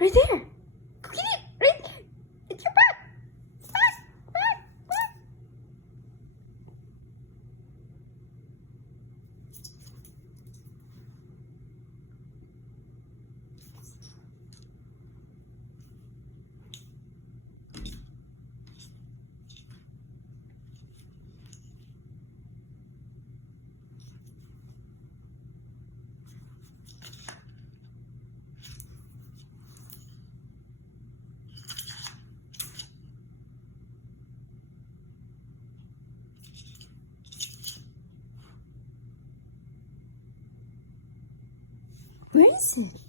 Right there. Go get it. Right there. It's your back. Back. Where is it?